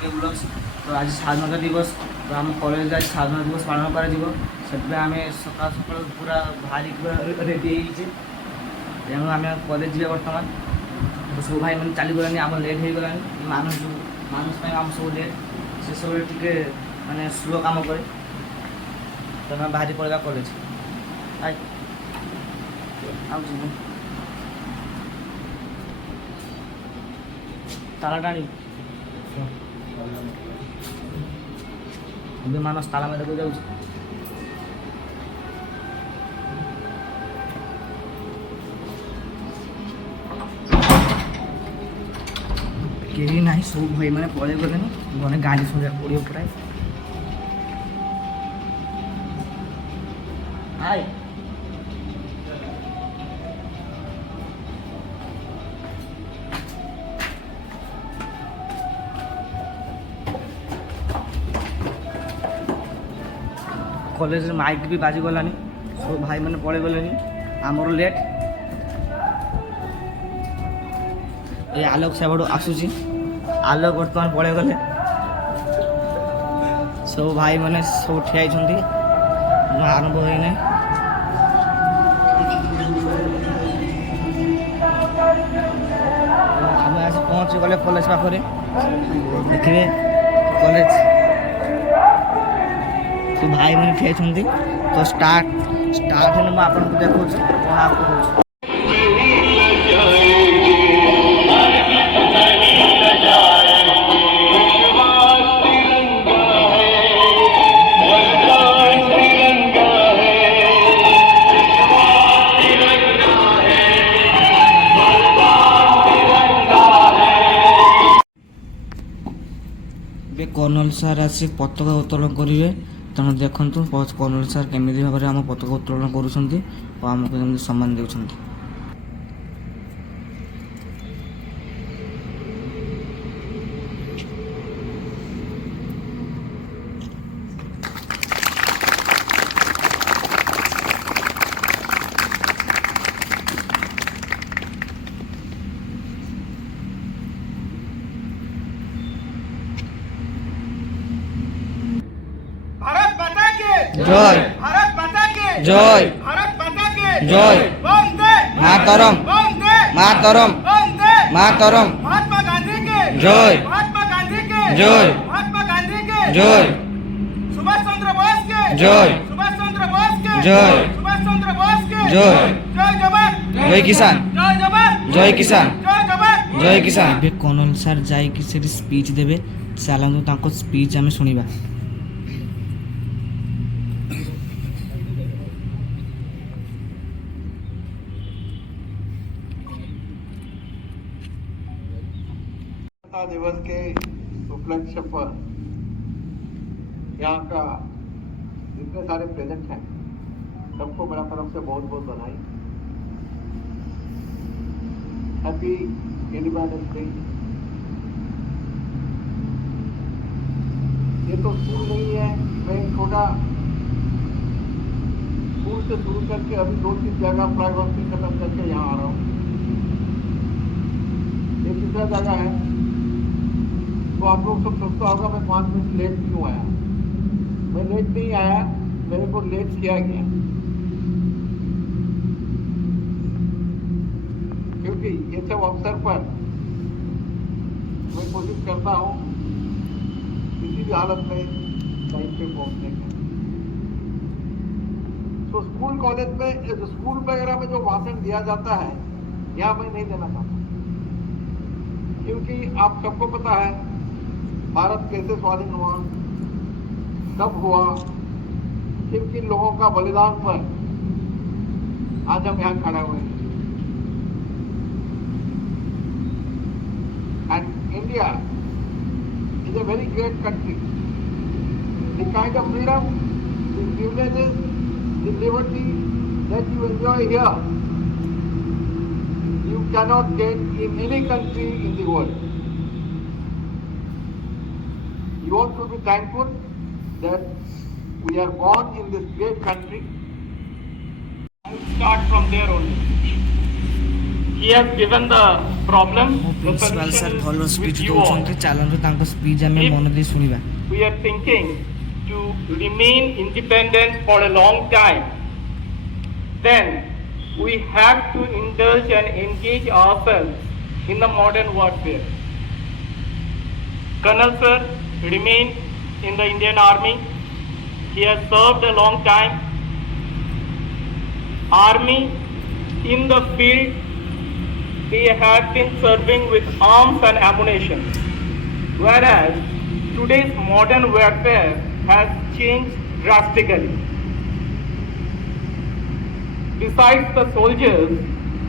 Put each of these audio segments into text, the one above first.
के ब्लॉग्स। तो आज स्वाधीनता दिवस, तो आम कॉलेज आज स्वाधीनता दिवस पालन कर आम सकाल सकाल पूरा बाहरी रेडी तेणु आम कॉलेज जा बर्तमान। तो सब भाई मैंने चलीगलानी आम लेट हो गलानी मानुष आम सब लेट से सब टे मानने स्लो कम करे तो आम बाहरी पड़ा कॉलेज ताला टाणी मानस ताला मेरे को जाऊँ कहीं ना सब भाई मैंने पड़े गले गने गाड़ी सजा पड़ो प्राय हाय कॉलेज माइक भी बाजी गलानी सब भाई मैंने पड़े गले आमर लेट ये आलोक सेबड़ आसूची आलोक बर्तमान पड़े गले सब भाई मैंने सब ठिया आरंभ होना आम आज पहुँची गले कॉलेज पाखे देखिए कॉलेज तो भाई मैंने ठिया तो स्टार्ट होने मैं आपको देखो कौन आपको कर्नल सार आसी पताका उत्तोलन करेंगे तेणु देखु कर्नल सार केमी भाव में आम पताका उत्तोलन करें सम्मान देते। जय भारत माता के जय भारत माता के जय वंदे मातरम मातरम मातरम महात्मा गांधी के जय महात्मा गांधी के जय महात्मा गांधी के जय सुभाष चंद्र बोस के जय सुभाष चंद्र बोस के जय सुभाष चंद्र बोस के जय जय जवान जय किसान जय जवान जय किसान जय जवान जय किसान। बे कर्नल सर जाई कि से स्पीच देबे चलंतु ताको स्पीच आमे सुनिबा। दिवस के उपलक्ष्य पर यहाँ का जितने सारे प्रेजेंट हैं सबको मेरा तरफ से बहुत बहुत बधाई। Happy independence day. ये तो स्कूल नहीं है, मैं छोटा स्कूल से शुरू करके अभी 2-3 जगह फ्लैग होस्टिंग खत्म करके यहाँ आ रहा हूँ। ये तीसरा जगह है तो आप लोग सब सोचता होगा मैं 5 मिनट लेट क्यों आया। मैं लेट नहीं आया, मेरे को लेट किया गया क्योंकि ये सब अवसर पर मैं कोशिश करता हूँ किसी भी हालत में टाइम पे पहुँचने का। तो स्कूल कॉलेज में स्कूल वगैरह में जो भाषण दिया जाता है यहाँ मैं नहीं देना चाहता क्योंकि आप सबको पता है भारत कैसे स्वाधीन हुआ, कब हुआ, किन किन लोगों का बलिदान पर आज हम यहाँ खड़े हुए हैं। And India is a very great country. The kind of freedom, the privileges, the liberty that you enjoy here you cannot get in any country in the world. You ought to be thankful that we are born in this great country. I will start from there only. he has given the problem. ମୋ The principal sir solution ଭଲ is speech with you all. ଦେଉଛନ୍ତି, ଚାଲନ୍ତୁ ତାଙ୍କ speech ଆମେ If- ମନ ଦେଇ ଶୁଣିବା। We are thinking to remain independent for a long time, then we have to indulge and engage ourselves in the modern warfare. Colonel Sir remained in the Indian Army. He has served a long time. Army in the field, they have been serving with arms and ammunition. Whereas today's modern warfare has changed drastically. Besides the soldiers,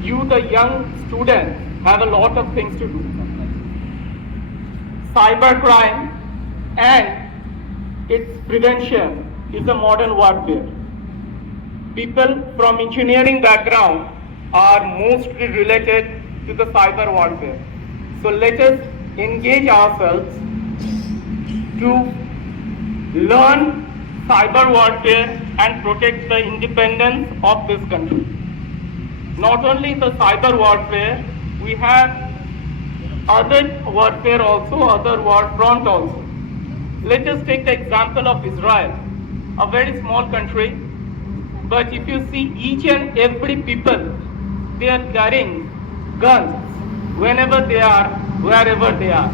you, the young students, have a lot of things to do. Cybercrime and its prevention is a modern warfare. People from engineering background are mostly related to the cyber warfare. So let us engage ourselves to learn cyber warfare and protect the independence of this country. Not only the cyber warfare, we have other warfare also, other war front also. Let us take the example of Israel, a very small country, but if you see each and every people, they are carrying guns whenever they are, wherever they are.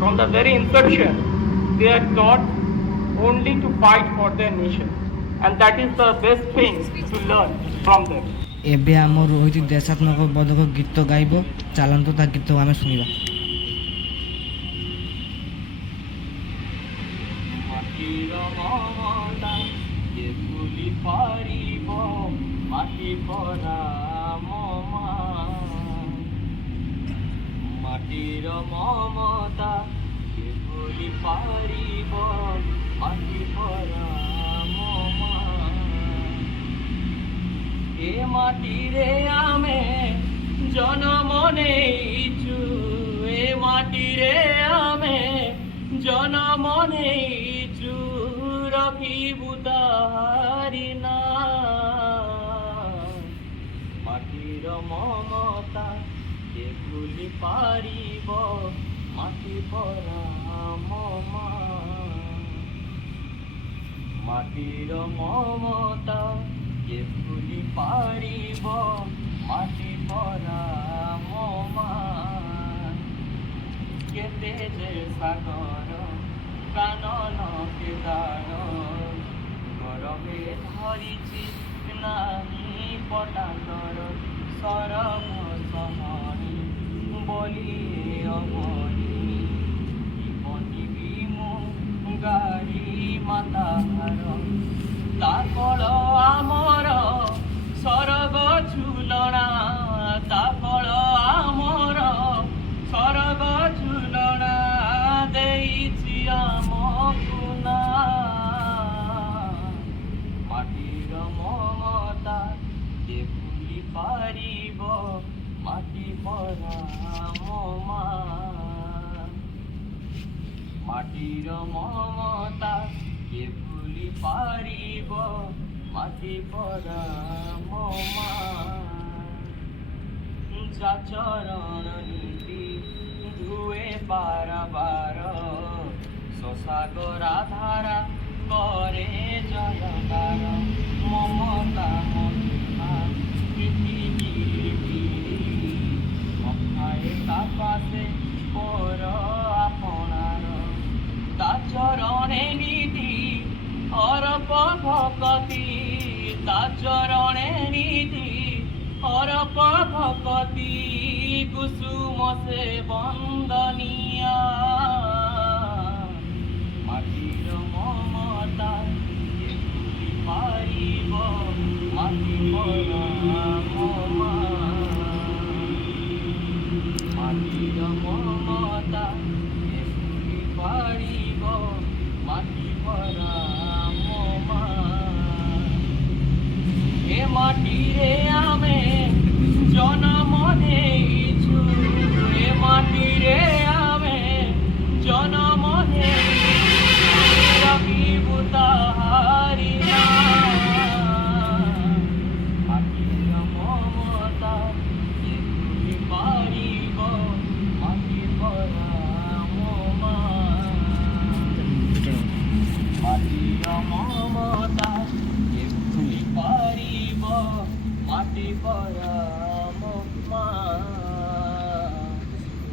From the very inception, they are taught only to fight for their nation, and that is the best thing to learn from them. ଏବେ ଆମ ରୋହିତ ଦେଶାତ୍ମକ ବୋଧକ ଗୀତ ଗାଇବ, ଚାଲନ୍ତୁ ତା ଗୀତ ଆମେ ଶୁଣିବା। ମାଟିର ମମତା କିଏ ଭୁଲି ପାରିବ, ମାଟି ପରା ମମା। ମାଟିର ମମତା କିଏ ଭୁଲି ପାରିବ, ମାଟି ପରା ମମା। ଏ ମାଟିରେ ଆମେ ଜନ୍ମ ନେଇଛୁ, ଏ ମାଟିରେ ଆମେ ଜନ୍ମ ନେଇଛୁ, ରଖିବୁ ତାହାରି ନାଁ। ମାଟିର ମମତା କିଏ ଭୁଲି ପାରିବ, ମାଟି ପରା ମମା। ମାଟିର ମମତା କିଏ ଭୁଲି ପାରିବ, ମାଟି ପରା ମମା। କେତେ ଯେ ସାଗର କାନନ କେଦାର, ଗରବେ ଧରିଛି ନାହିଁ ପଟାନ୍ତର। ସରଗ ସହଣି ବୋଲି ଅମଣି, ବନିବି ମୁଁ ଗାଡ଼ି ମାତାହାର। ତା କଳ ଆମର ସରଗ ଝୁଲଣା, ତା କଳ ଆମର ସରଗ ଝୁଲଣା, ଦେଇଛି ଆମକୁ ନାଁ। ମାଟିର ମମତା କିଏ ଭୁଲି ପାରିବ, ମାଟି ପରା ମମା। ମାଟିର ମମତା କିଏ ଭୁଲି ପାରିବ, ମାଟି ପରା ମମା। ଯାଚରଣ ନୀତି ଧୁଏ ପାରାବାର, ଶଶାଗରା ଧାରା করে জয়কার। মমতা মমতা পৃথিবীর বীর, অক্ষয় তাপাসে পর আপনার। তা চরণে নিধি অরপ ভকতি, তা চরণে নিধি অরপ ভকতি, কুসুম সে বন্দনিয়া। মাটির মমতা কে ভুলি পারিব, মাটি পরা মমা। মাটির মমতা কে ভুলি পারিব, মাটি পরা মমা। এ মাটিরে আমি জন্ম নেইছু, এ মাটিরে আমি জন্ম নেইছু, রাখিবু তাহারি নাম। মাটির মমতা কে মমতা এক্ষুনি পারিব মাটি পরা মা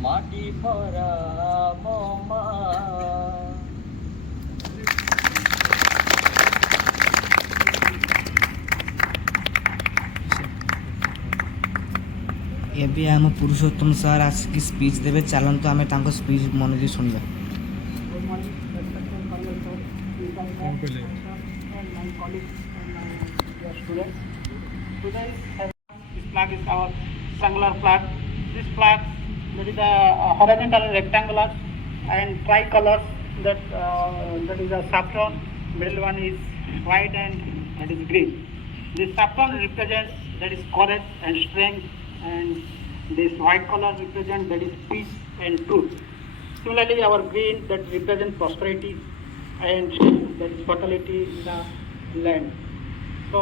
মাটি পরা মা ଏବେ ଆମ ପୁରୁଷୋତ୍ତମ ସାର୍ ଆସିକି ସ୍ପିଚ୍ ଦେବେ। ଚାଲନ୍ତୁ ଆମେ ତାଙ୍କ ସ୍ପିଚ୍ ମନ ଦେଇ ଶୁଣିବା। Good morning, respected colleagues of and my colleagues and my dear students. Today this flag is our triangular flag. This flag, that is a horizontal rectangular and tricolors. That is a saffron. Middle one is white and that is green. This saffron represents that is courage and strength, and this white color represents that is peace and truth. Similarly, our green that represents prosperity and that is fertility in the land. So,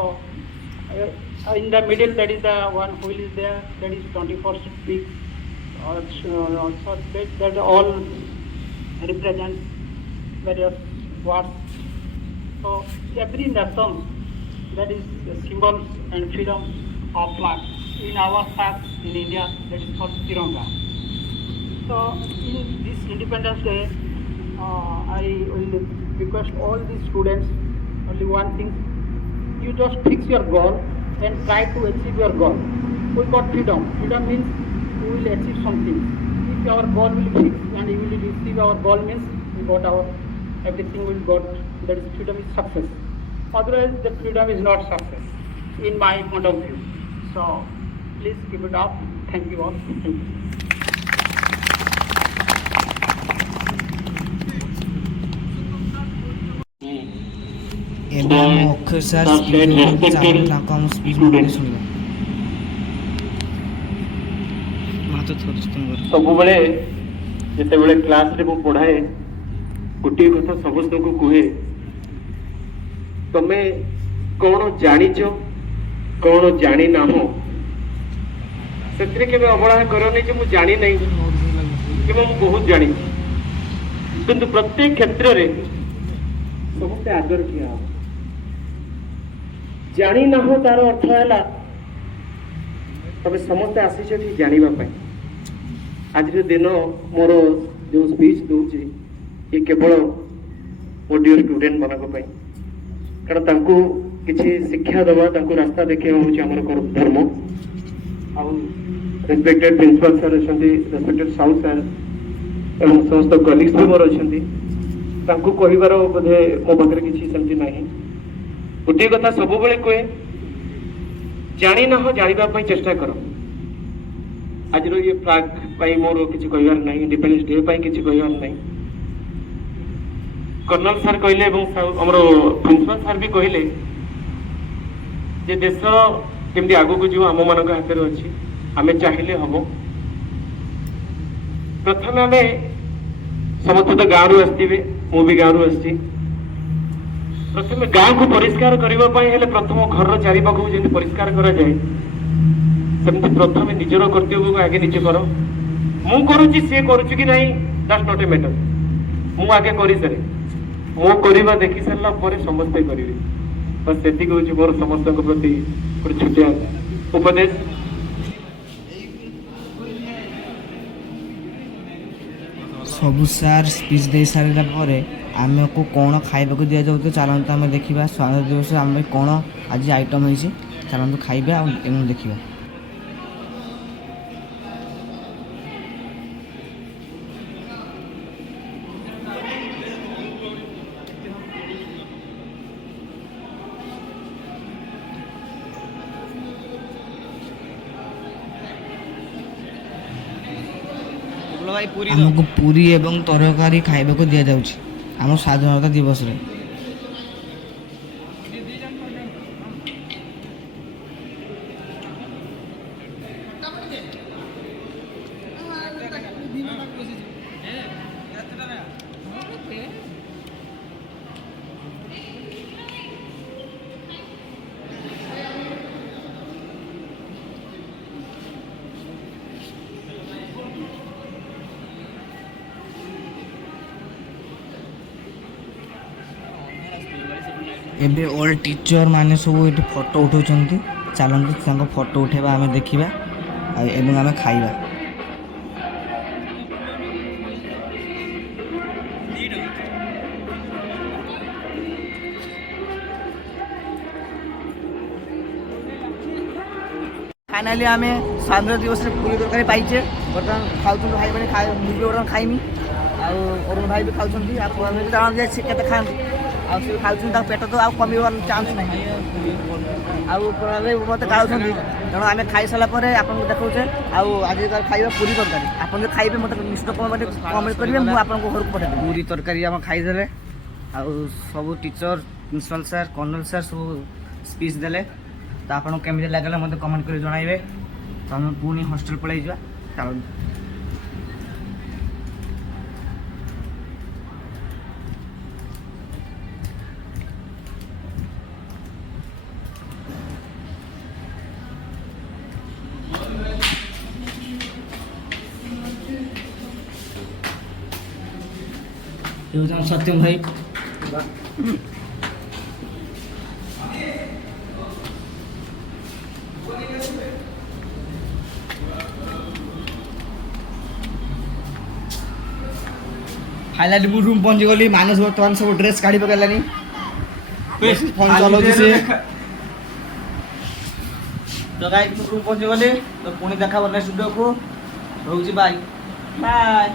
in the middle, that is the one wheel is there, that is 24 weeks. Also, that all represents various words. So, every nation, that is the symbols and freedom of flag. In our flag in India, that is called Tiranga. So in this Independence Day, I will request all these students only one thing: you just fix your goal and try to achieve your goal. We got freedom. Freedom means we will achieve something. If our goal will fix and we will receive our goal means we got our everything will got. That is freedom is success. Otherwise, the freedom is not success, in my point of view. So please keep it up. Thank you all. Thank you. ଏବେ ଆମ ଅକ୍ଷୟ sir speech ଦେଉଛନ୍ତି। ଚାଲନ୍ତୁ ତାଙ୍କୁ ଆମ speech ମନ ଦେଇ ଶୁଣିବା। ସବୁବେଳେ ଯେତେବେଳେ କ୍ଲାସରେ ମୁଁ ପଢ଼ାଏ ଗୋଟିଏ କଥା ସମସ୍ତଙ୍କୁ କୁହେ, ତମେ କ'ଣ ଜାଣିଛ କ'ଣ ଜାଣିନାହଁ ସେଥିରେ କେବେ ଅବହେଳା କରନି ଯେ ମୁଁ ଜାଣିନାହିଁ କିମ୍ବା ମୁଁ ବହୁତ ଜାଣିଛି। କିନ୍ତୁ ପ୍ରତ୍ୟେକ କ୍ଷେତ୍ରରେ ସମସ୍ତେ ଆଗରେ ଠିଆ ହବ। ଜାଣିନାହଁ ତାର ଅର୍ଥ ହେଲା ତମେ ସମସ୍ତେ ଆସିଛ ଏଠି ଜାଣିବା ପାଇଁ। ଆଜିର ଦିନ ମୋର ଯେଉଁ ସ୍ପିଚ୍ ଦେଉଛି ଏ କେବଳ ମୋ ଡିୟର ଷ୍ଟୁଡେଣ୍ଟ ମାନଙ୍କ ପାଇଁ, କାରଣ ତାଙ୍କୁ କିଛି ଶିକ୍ଷା ଦେବା, ତାଙ୍କୁ ରାସ୍ତା ଦେଖେଇବା ହେଉଛି ଆମର ଧର୍ମ। ଆଉ ରେସ୍ପେକ୍ଟେଡ୍ ପ୍ରିନ୍ସିପାଲ ସାର୍ ଅଛନ୍ତି, ରେସ୍ପେକ୍ଟେଡ୍ ସାହୁ ସାର୍ ଏବଂ ସମସ୍ତ କଲିଗ୍ସ ବି ମୋର ଅଛନ୍ତି। ତାଙ୍କୁ କହିବାର ବୋଧେ ମୋ ପାଖରେ କିଛି ସେମିତି ନାହିଁ। ଗୋଟିଏ କଥା ସବୁବେଳେ କୁହେ, ଜାଣିନାହଁ ଜାଣିବା ପାଇଁ ଚେଷ୍ଟା କର। ଆଜିର ଇଏ ଫ୍ଲାଗ ପାଇଁ ମୋର କିଛି କହିବାର ନାହିଁ, ଇଣ୍ଡିପେଣ୍ଡେନ୍ସ ଡେ ପାଇଁ କିଛି କହିବାର ନାହିଁ। କର୍ଣ୍ଣଲ ସାର୍ କହିଲେ ଏବଂ ଆମର ପ୍ରିନ୍ସିପାଲ ସାର୍ ବି କହିଲେ ଯେ ଦେଶ କେମିତି ଆଗକୁ ଯିବ ଆମମାନଙ୍କ ହାତରେ ଅଛି, ଆମେ ଚାହିଁଲେ ହବ। ପ୍ରଥମେ ଆମେ ସମସ୍ତେ ତ ଗାଁରୁ ଆସିଥିବେ, ମୁଁ ବି ଗାଁରୁ ଆସିଛି। ପ୍ରଥମେ ଗାଁକୁ ପରିଷ୍କାର କରିବା ପାଇଁ ହେଲେ ପ୍ରଥମ ଘରର ଚାରିପାଖକୁ ଯେମିତି ପରିଷ୍କାର କରାଯାଏ, ସେମିତି ପ୍ରଥମେ ନିଜର କର୍ତ୍ତବ୍ୟକୁ ଆଗେ ନିଜେ କର। ମୁଁ କରୁଛି, ସିଏ କରୁଛି କି ନାହିଁ, ଦାଟ୍ସ ନଟ୍ ଏ ମ୍ୟାଟର। ମୁଁ ଆଗେ କରିସାରେ, ମୁଁ କରିବା ଦେଖି ସାରିଲା ପରେ ସମସ୍ତେ କରିବେ। ବାସ୍ ସେତିକି ହେଉଛି ମୋର ସମସ୍ତଙ୍କ ପ୍ରତି ଗୋଟେ ଛୋଟିଆ ଉପଦେଶ। ସବୁ ସାର୍ ସ୍ପିଚ୍ ଦେଇ ସାରିଲା ପରେ ଆମକୁ କ'ଣ ଖାଇବାକୁ ଦିଆଯାଉଛି, ଚାଲନ୍ତୁ ଆମେ ଦେଖିବା। ସ୍ୱାଧୀନତା ଦିବସ ଆମେ କ'ଣ ଆଜି ଆଇଟମ୍ ହେଇଛି, ଚାଲନ୍ତୁ ଖାଇବା ଆଉ ଦେଖିବା। ଆମକୁ ପୁରୀ ଏବଂ ତରକାରୀ ଖାଇବାକୁ ଦିଆଯାଉଛି ଆମ ସ୍ୱାଧୀନତା ଦିବସରେ। ଏବେ ଅଲ୍ ଟିଚର୍ ମାନେ ସବୁ ଏଠି ଫଟୋ ଉଠାଉଛନ୍ତି। ଚାଲନ୍ତୁ ତାଙ୍କ ଫଟୋ ଉଠାଇବା ଆମେ ଦେଖିବା ଆଉ ଏବଂ ଆମେ ଖାଇବା। फाइनाली आम स्वाधीनता दिवस पूरी तरकारी पाइचे। बर्तमान खाऊँ भाई मैंने मुझे बर्तमान खाइमी अरुण भाई भी खाऊँ जानते सी के खाती खाऊँ पेट तो आउ कम चान्स ना मत गाँव तेणु आम खाई सारापर आपको देखा आज खाଇବା पूरी तरकारी आप खाइबे मत निश्चित कमेंट करेंगे मुझे आपको घर को पठेदेवी। पूरी तरकारी आम खाईदे सब टीचर प्रिंसिपल सार कर्नल सार सब स्पीच देले तो आपको केमी लगे मत कमेंट कर जनइबे। तो आम पुणी हॉस्टल पलि जा चलो। सत्यम भाई फाइनाली मु रूम पहुंची गली। मानस बर्तमान सब ड्रेस काढ़ी पकड़लानी फोन चलाउछि से। तो गाइस मु रूम पहुंची गली तो पुणी देखा नेक्स्ट वीडियो को। रोजी बाय बाय।